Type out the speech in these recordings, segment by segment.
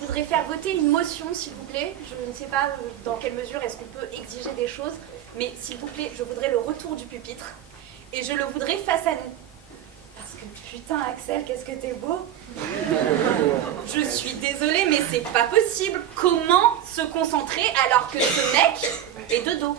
voudrais faire voter une motion, s'il vous plaît. Je ne sais pas dans quelle mesure est-ce qu'on peut exiger des choses, mais s'il vous plaît, je voudrais le retour du pupitre. Et je le voudrais face à nous. Parce que putain, Axel, qu'est-ce que t'es beau. Je suis désolée, mais c'est pas possible. Comment se concentrer alors que ce mec est de dos?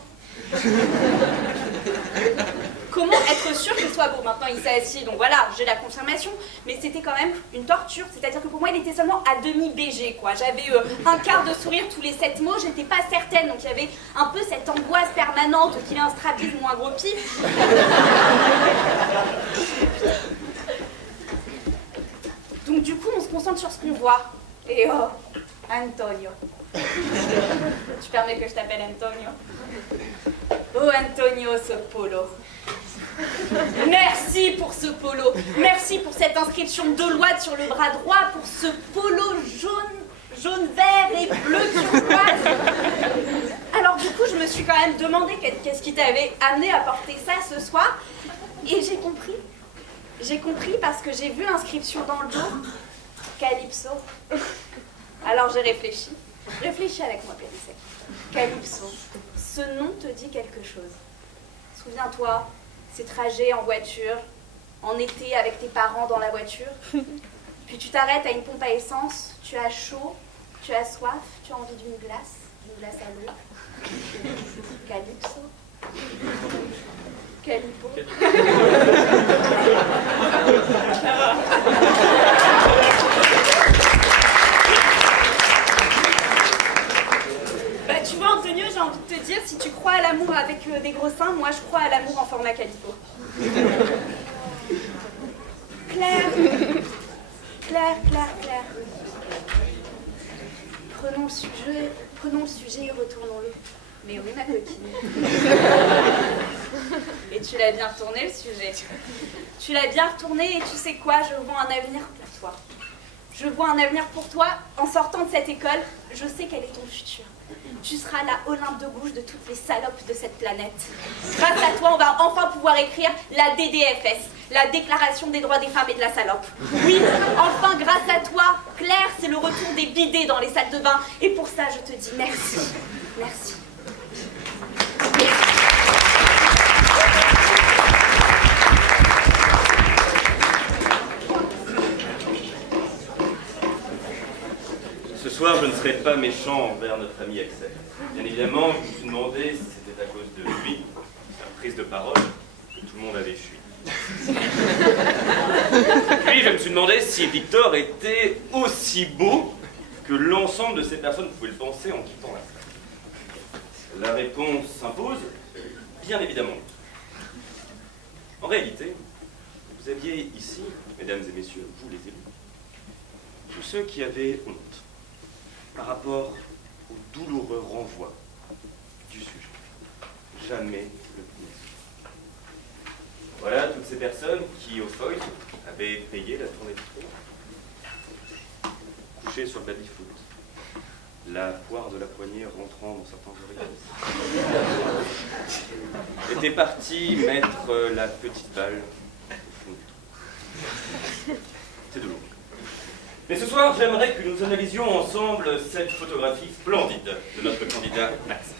Comment être sûr qu'il soit beau? Maintenant, il s'est assis, donc voilà, j'ai la confirmation. Mais c'était quand même une torture. C'est-à-dire que pour moi, il était seulement à demi BG, quoi. J'avais un quart de sourire tous les 7 mots, j'étais pas certaine. Donc il y avait un peu cette angoisse permanente qu'il ait un strabisme ou un gros pif. Donc du coup, on se concentre sur ce qu'on voit. Et oh, Antonio. Tu permets que je t'appelle Antonio? Oh Antonio, ce polo. Merci pour ce polo. Merci pour cette inscription deloitte sur le bras droit, pour ce polo jaune, vert et bleu turquoise. Alors du coup, je me suis quand même demandé qu'est-ce qui t'avait amené à porter ça ce soir. Et j'ai compris. J'ai compris parce que j'ai vu l'inscription dans le dos. Calypso. Alors j'ai réfléchi. Réfléchis avec moi, Périssé. Calypso. Ce nom te dit quelque chose. Souviens-toi, ces trajets en voiture, en été avec tes parents dans la voiture. Puis tu t'arrêtes à une pompe à essence, tu as chaud, tu as soif, tu as envie d'une glace à l'eau. Calypso. Calipo. Bah tu vois Antonio, j'ai envie de te dire, si tu crois à l'amour avec des gros seins, moi je crois à l'amour en format calipo. Claire. Prenons le sujet et retournons-le. Mais oui, ma coquine. Et tu l'as bien retourné, le sujet. Tu l'as bien retourné et tu sais quoi, je vois un avenir pour toi. Je vois un avenir pour toi. En sortant de cette école, je sais quel est ton futur. Tu seras la Olympe de gauche de toutes les salopes de cette planète. Grâce à toi, on va enfin pouvoir écrire la DDFS, la Déclaration des droits des femmes et de la salope. Oui, enfin, grâce à toi, Claire, c'est le retour des bidets dans les salles de bain. Et pour ça, je te dis merci. Merci. Ce soir, je ne serai pas méchant envers notre ami Axel. Bien évidemment, je me suis demandé si c'était à cause de lui, sa prise de parole, que tout le monde avait fui. Puis, je me suis demandé si Victor était aussi beau que l'ensemble de ces personnes pouvaient le penser en quittant la salle. La réponse s'impose, bien évidemment. En réalité, vous aviez ici, mesdames et messieurs, vous les élus, tous ceux qui avaient honte par rapport au douloureux renvoi du sujet. Jamais le premier. Voilà toutes ces personnes qui, au Foy, avaient payé la tournée du trou, couchées sur le baby-foot, la poire de la poignée rentrant dans certains oreillers, étaient partis mettre la petite balle au fond du trou. C'est douloureux. Mais ce soir, j'aimerais que nous analysions ensemble cette photographie splendide de notre candidat Axel.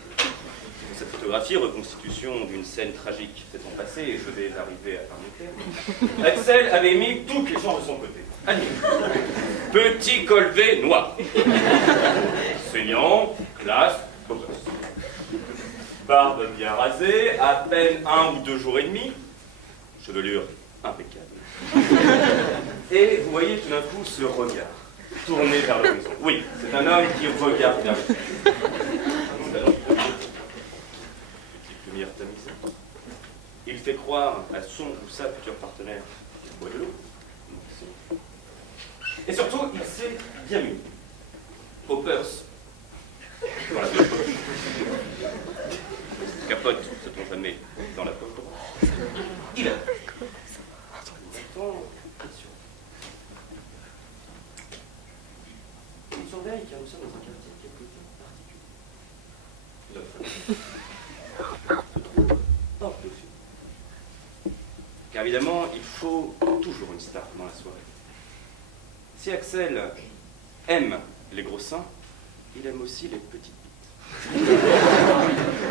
Cette photographie, reconstitution d'une scène tragique s'étant passée, et je vais arriver à mon terme, Axel avait mis toutes les chances de son côté. Admis. Petit colvet noir. Saignant, classe, beau gosse. Barbe bien rasée, à peine 1 ou 2 jours et demi. Chevelure impeccable. Et vous voyez tout d'un coup ce regard tourné vers l'horizon. Oui, c'est un homme qui regarde vers le futur. Petite lumière tamisée. Il fait croire à son ou sa future partenaire qu'il boit de l'eau. Et surtout, il s'est bien muni. Hoppers dans la poche. Capote, sait-on jamais, dans la poche. Il a. On surveille car nous sommes dans un quartier quelque peu particulier. Hors de film. Car évidemment, il faut toujours une star dans la soirée. Si Axel aime les gros seins, il aime aussi les petites bites.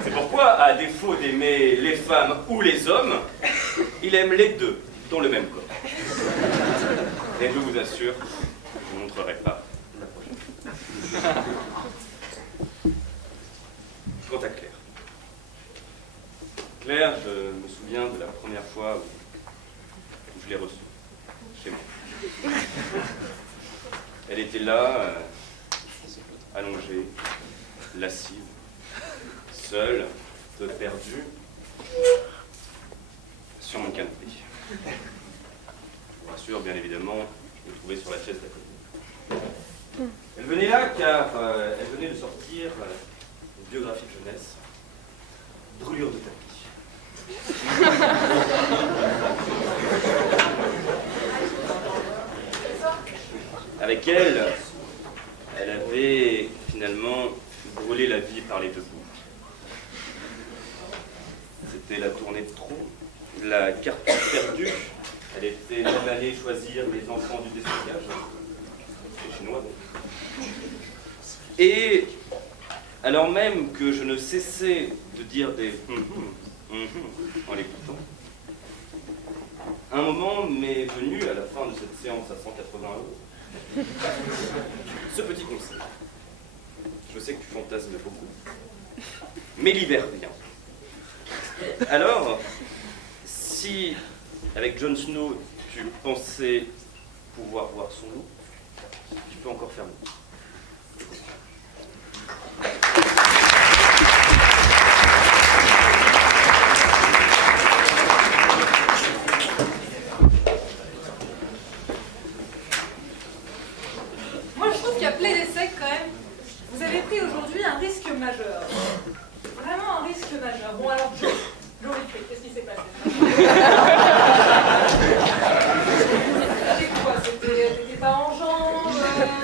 C'est pourquoi, à défaut d'aimer les femmes ou les hommes, il aime les deux dans le même corps. Et je vous assure, je ne vous montrerai pas la prochaine. Quant à Claire. Claire, je me souviens de la première fois où je l'ai reçue, chez moi. Elle était là, allongée, lascive, seule, peu perdue, sur mon canapé. Je vous rassure, bien évidemment, je l'ai trouvée sur la chaise d'à côté. Elle venait là car elle venait de sortir une biographie de jeunesse, Brûlure de tapis. Avec elle, elle avait finalement brûlé la vie par les deux bouts. C'était la tournée de trop, la carte perdue. Elle était même allée choisir les enfants du déstockage. Les Chinois, donc. Et alors même que je ne cessais de dire des en l'écoutant, un moment m'est venu à la fin de cette séance à 180 €. Ce petit conseil. Je sais que tu fantasmes beaucoup, mais l'hiver vient. Alors, si avec Jon Snow tu pensais pouvoir voir son loup, tu peux encore faire mieux. Moi, je trouve qu'il y a plein d'essais quand même. Vous avez pris aujourd'hui un risque majeur. Vraiment un risque majeur. Bon, alors, j'aurais pris. Qu'est-ce qui s'est passé? C'était quoi? C'était pas en jambes,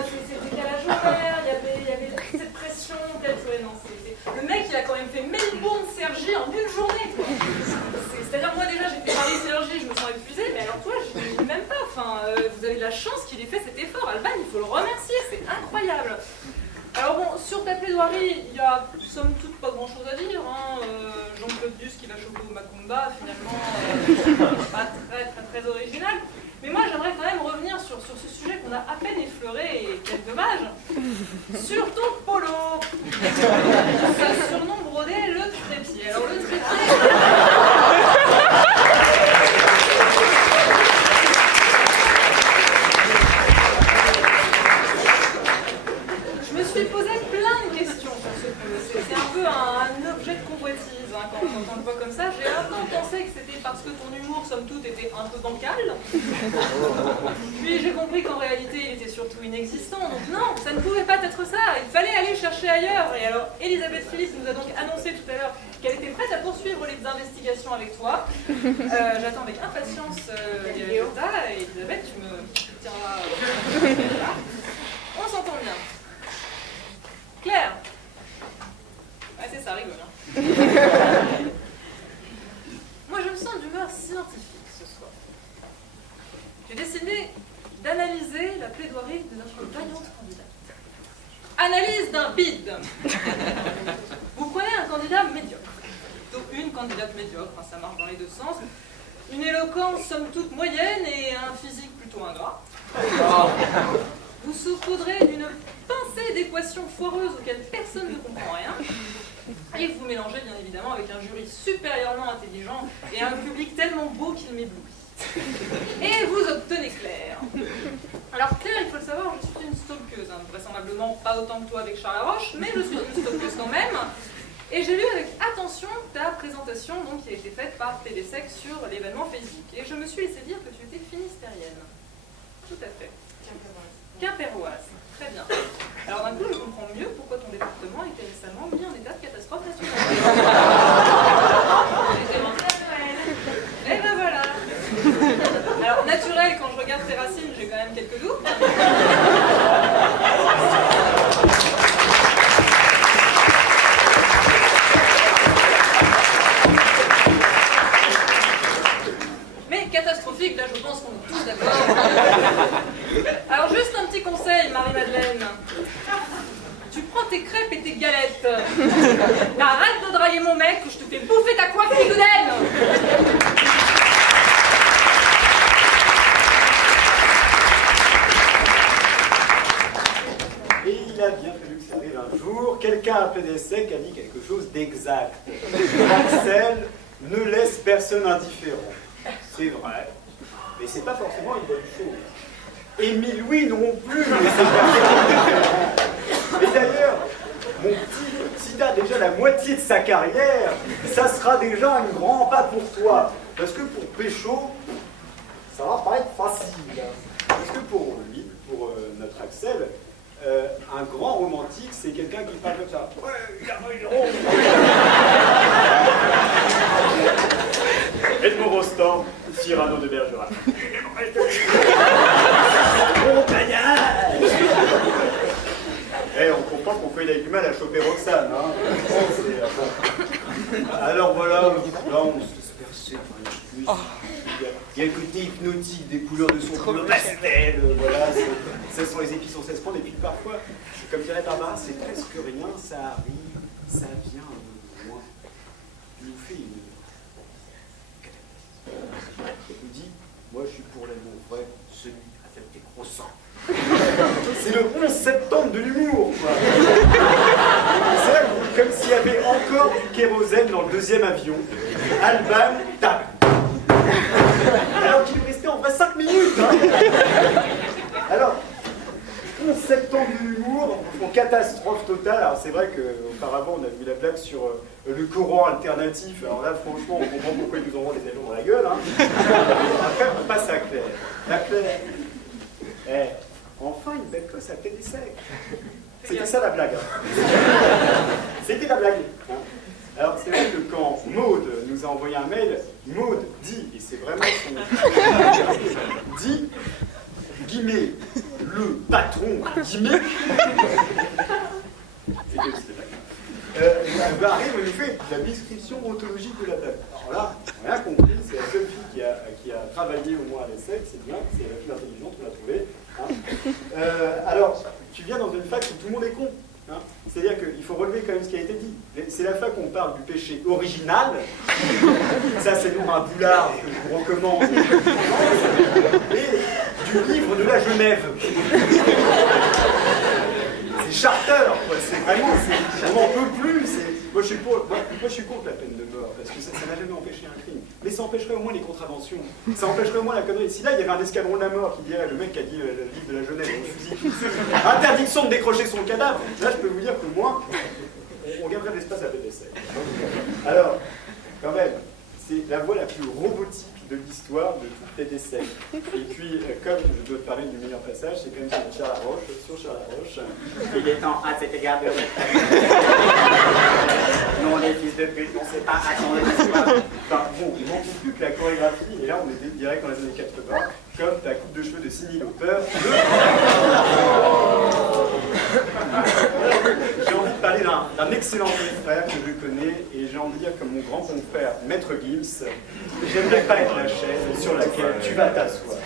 c'était décalage horaire, il y avait cette pression, peut-être. Non, le mec, il a quand même fait 1000 bonds de Sergi en une journée, quoi. C'est-à-dire, moi, déjà, j'ai fait Paris Sergi, je me sens épuisée, mais alors toi, je ne dis même pas. Enfin, vous avez de la chance qu'il ait fait cet effort. Alban, il faut le remercier, c'est incroyable. Alors bon, sur ta plaidoirie, il y a somme toute pas grand chose à dire. Hein. Jean-Claude Duss qui va choper au Macumba, finalement, pas très original. Mais moi, j'aimerais quand même revenir sur ce sujet qu'on a à peine effleuré, et quel dommage, sur ton polo. Sa surnom brodé, le trépied. Alors le trépied... Je me suis posé plein de questions sur ce polo. C'est un peu un objet de convoitise, hein, quand on le voit comme ça. J'ai un peu pensé que c'était parce que ton humour, somme toute, était un peu bancal. Puis j'ai compris qu'en réalité, il était surtout inexistant. Donc non, ça ne pouvait pas être ça. Il fallait aller chercher ailleurs. Et alors, Elisabeth Philippe nous a donc annoncé tout à l'heure qu'elle était prête à poursuivre les investigations avec toi. J'attends avec impatience les résultats. Et Elisabeth, tu me tiendras... Voilà. On s'entend bien. Claire. Ouais, c'est ça, rigole. Hein. Moi, je me sens d'humeur scientifique ce soir. J'ai décidé d'analyser la plaidoirie de notre vaillante candidate. Analyse d'un bide. Vous prenez un candidat médiocre. Plutôt une candidate médiocre, hein, ça marche dans les deux sens. Une éloquence somme toute moyenne et un physique plutôt ingrat. Vous saupoudrez d'une pincée d'équations foireuses auxquelles personne ne comprend rien. Et vous mélangez bien évidemment avec un jury supérieurement intelligent et un public tellement beau qu'il m'éblouit. Et vous obtenez Claire. Alors Claire, il faut le savoir, je suis une stalkeuse, hein, vraisemblablement pas autant que toi avec Charles Laroche, mais je suis une stalkeuse quand même. Et j'ai lu avec attention ta présentation donc, qui a été faite par Télésec sur l'événement Facebook. Et je me suis laissé dire que tu étais finistérienne. Tout à fait. Quimpéroise. Très bien. Alors d'un coup, je comprends mieux pourquoi ton département était récemment mis en état de catastrophe nationale. J'ai demandé à Noël. Et ben voilà. Alors naturel, quand je regarde tes racines, j'ai quand même quelques doutes. Mais catastrophique, là je pense qu'on est tous d'accord. Alors juste un petit conseil, Marie-Madeleine. tête. Arrête de draguer mon mec, ou je te fais bouffer ta coiffe figoudaine. Et il a bien fallu que ça arrive un jour. Quelqu'un à PDSEC a dit quelque chose d'exact. Axel ne laisse personne indifférent. C'est vrai, mais c'est pas forcément une bonne chose. Émile Louis non plus ne laisse personne indifférent. Et d'ailleurs, mon petit, si t'as déjà la moitié de sa carrière, ça sera déjà un grand pas pour toi. Parce que pour Pécho, ça va pas être facile. Parce que pour lui, pour notre Axel, un grand romantique, c'est quelqu'un qui parle comme ça. Ouais, il a raison. Edmond Rostand, Cyrano de Bergerac. On comprend pourquoi il a eu du mal à choper Roxane. Hein. Alors voilà, là on se laisse percer par les plus. Il y a le côté hypnotique des couleurs de son couleur pastel, voilà, ce sont les épices, on sait se prendre, et puis parfois, comme dirait Barbara, c'est presque rien, ça arrive, ça vient un peu loin. Il nous fait une catastrophe. Il nous dit, moi je suis pour l'amour vrai, celui avec des gros seins. C'est le 11 septembre de l'humour, quoi. C'est comme s'il y avait encore du kérosène dans le deuxième avion. Alban tape. Alors qu'il lui restait en vrai 5 minutes. Hein. Alors, 11 septembre de l'humour, en catastrophe totale. Alors c'est vrai qu'auparavant on a vu la blague sur le Coran alternatif. Alors là franchement on comprend pourquoi ils nous envoient des avions dans la gueule. Hein. Après on passe à Claire. La Claire. Enfin une belle gosse à PDSEC. C'était ça la blague. Hein. C'était la blague. Hein. Alors c'est vrai que quand Maude nous a envoyé un mail, Maude dit, et c'est vraiment son... dit, guillemets, le patron, guillemets, arrive et nous fait la description ontologique de la blague. Alors là, on n'a rien compris, c'est la seule fille qui a travaillé au moins à l'ESSEC, c'est bien, c'est la plus intelligente, on l'a trouvée. Hein. Alors, tu viens dans une fac où tout le monde est con. Hein. C'est-à-dire qu'il faut relever quand même ce qui a été dit. C'est la fac où on parle du péché original. Ça, c'est nous un boulard que je vous recommande. Et du livre de la Genève. C'est Charter, quoi. C'est vraiment, on n'en peut plus. Moi, je suis contre la peine de mort, parce que ça n'a jamais empêché un crime. Mais ça empêcherait au moins les contraventions. Ça empêcherait au moins la connerie. Si là, il y avait un escadron de la mort qui dirait, le mec qui a dit le livre de la Genève au fusil, interdiction de décrocher son cadavre, là, je peux vous dire que moi, on gagnerait de l'espace à PDSEC. Alors, quand même, c'est la voie la plus robotique de l'histoire de toute PDSEC. Et puis, comme je dois te parler du meilleur passage, c'est quand même sur Charles Laroche. Il est temps à cet égard de... Non, les fils de pute, on ne sait pas attendre l'histoire. Enfin, bon, il manque plus que la chorégraphie, et là, on est direct dans les années 80, comme ta coupe de cheveux de Sidney Lauper. J'ai envie de parler d'un excellent frère que je connais, et j'ai envie de dire comme mon grand confrère, Maître Gims, j'aimerais pas être la chaise sur laquelle tu vas t'asseoir.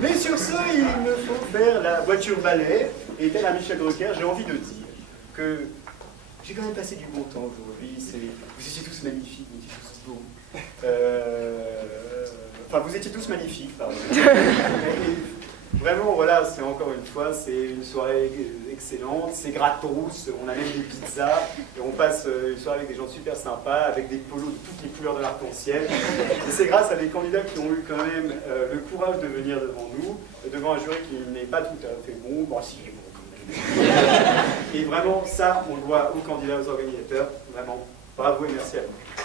Mais sur ce, il me faut faire la voiture balai, et tel à Michel Drucker, j'ai envie de dire que j'ai quand même passé du bon temps aujourd'hui. Vous étiez tous magnifiques, vous étiez tous beaux. Enfin, vous étiez tous magnifiques, pardon. Vraiment, voilà, c'est encore une fois, c'est une soirée excellente, c'est gratos, on a même des pizzas, et on passe une soirée avec des gens super sympas, avec des polos de toutes les couleurs de l'arc-en-ciel. Et c'est grâce à des candidats qui ont eu quand même le courage de venir devant nous, devant un jury qui n'est pas tout à fait bon, bon si, bon. Et vraiment, ça, on le doit aux candidats, aux organisateurs, vraiment, bravo et merci à vous.